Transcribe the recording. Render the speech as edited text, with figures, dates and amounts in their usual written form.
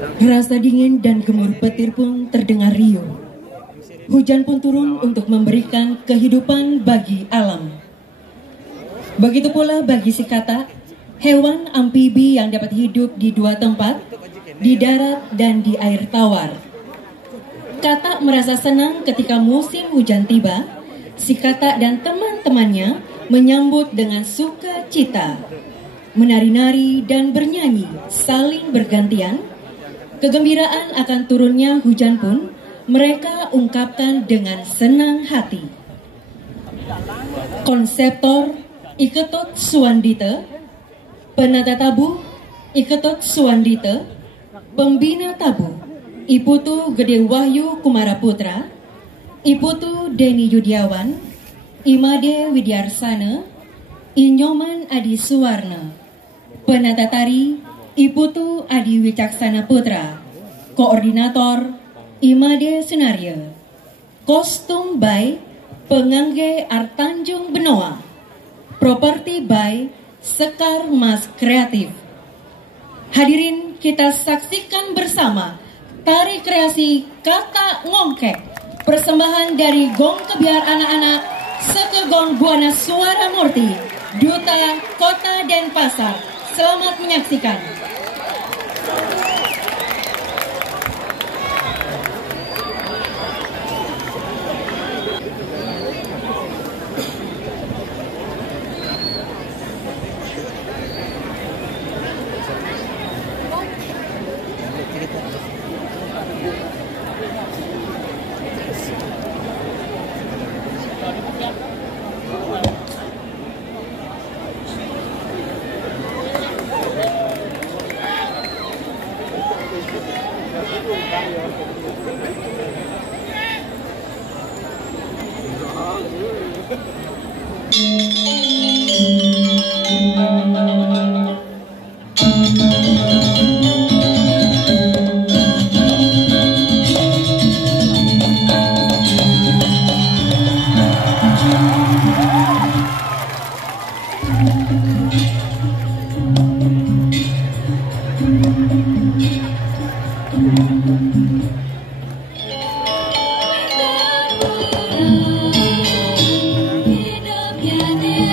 Rasa dingin dan gemur petir pun terdengar riuh. Hujan pun turun untuk memberikan kehidupan bagi alam. Begitu pula bagi si katak, hewan amfibi yang dapat hidup di dua tempat, di darat dan di air tawar. Katak merasa senang ketika musim hujan tiba. Si katak dan teman-temannya menyambut dengan sukacita, menari-nari dan bernyanyi saling bergantian. Kegembiraan akan turunnya hujan pun mereka ungkapkan dengan senang hati. Konseptor Iketut Suwandita, penata tabu Iketut Suwandita, pembina tabu Iputu Gede Wahyu Kumara Putra, Iputu Deni Yudiawan, Imade Widyarsana, Inyoman Adi Suwarna, penata tari Iputu Adi Wicaksana Putra, koordinator Imade Sunaria, kostum by Pengangge Artanjung Benoa, properti by Sekar Mas Kreatif. Hadirin, kita saksikan bersama tari kreasi Katak Ngongkek, persembahan dari Gong Kebiar Anak-anak Sekegong Buana Suara Murti, Duta Kota Denpasar. Selamat menyaksikan. Hidupnya